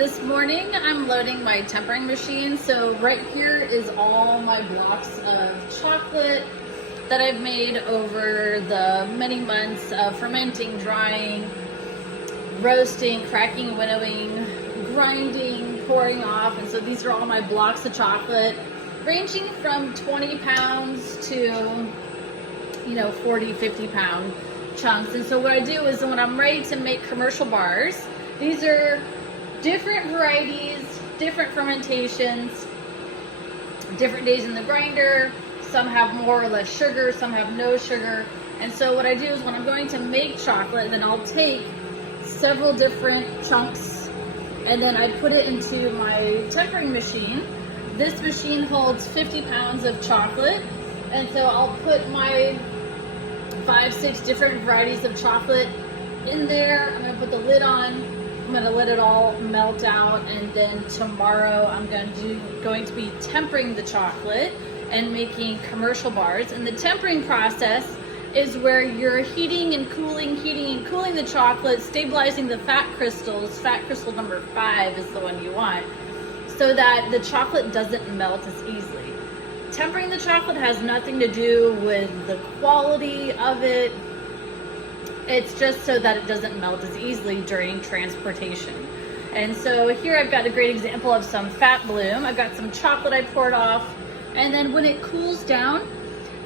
This morning I'm loading my tempering machine. So right here is all my blocks of chocolate that I've made over the many months of fermenting, drying, roasting, cracking, winnowing, grinding, pouring off. And so these are all my blocks of chocolate, ranging from 20 pounds to 40, 50 pound chunks. And so what I do is when I'm ready to make commercial bars, these are different varieties, different fermentations, different days in the grinder. Some have more or less sugar, some have no sugar. And so what I do is when I'm going to make chocolate, then I'll take several different chunks and then I put it into my tempering machine. This machine holds 50 pounds of chocolate. And so I'll put my 5-6 different varieties of chocolate in there. I'm gonna put the lid on. I'm gonna let it all melt out, and then tomorrow I'm going to be tempering the chocolate and making commercial bars. And the tempering process is where you're heating and cooling the chocolate, stabilizing the fat crystals. Fat crystal number 5 is the one you want, so that the chocolate doesn't melt as easily. Tempering the chocolate has nothing to do with the quality of it. It's just so that it doesn't melt as easily during transportation. And so here I've got a great example of some fat bloom. I've got some chocolate I poured off, and then when it cools down,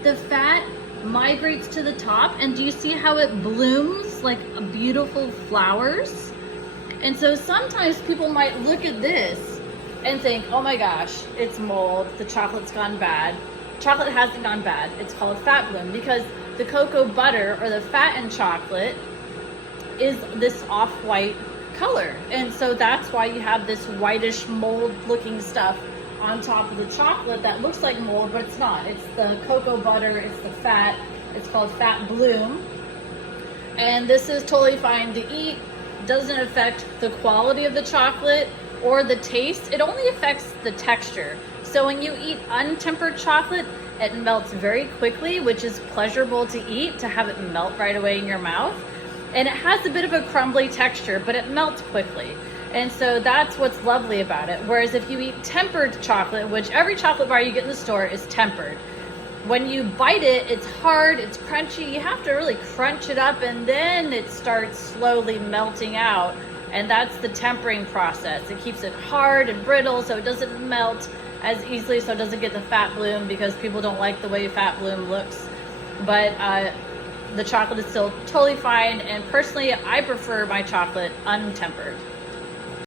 the fat migrates to the top, and do you see how it blooms like beautiful flowers? And so sometimes people might look at this and think, oh my gosh, it's mold, the chocolate's gone bad. Chocolate hasn't gone bad. It's called fat bloom because the cocoa butter or the fat in chocolate is this off-white color. And so that's why you have this whitish mold looking stuff on top of the chocolate that looks like mold, but it's not. It's the cocoa butter, it's the fat. It's called fat bloom. And this is totally fine to eat. Doesn't affect the quality of the chocolate or the taste. It only affects the texture. So when you eat untempered chocolate, it melts very quickly, which is pleasurable to eat, to have it melt right away in your mouth. And it has a bit of a crumbly texture, but it melts quickly. And so that's what's lovely about it. Whereas if you eat tempered chocolate, which every chocolate bar you get in the store is tempered, when you bite it, it's hard, it's crunchy. You have to really crunch it up, and then it starts slowly melting out. And that's the tempering process. It keeps it hard and brittle so it doesn't melt as easily, so it doesn't get the fat bloom, because people don't like the way fat bloom looks. But the chocolate is still totally fine, and personally I prefer my chocolate untempered.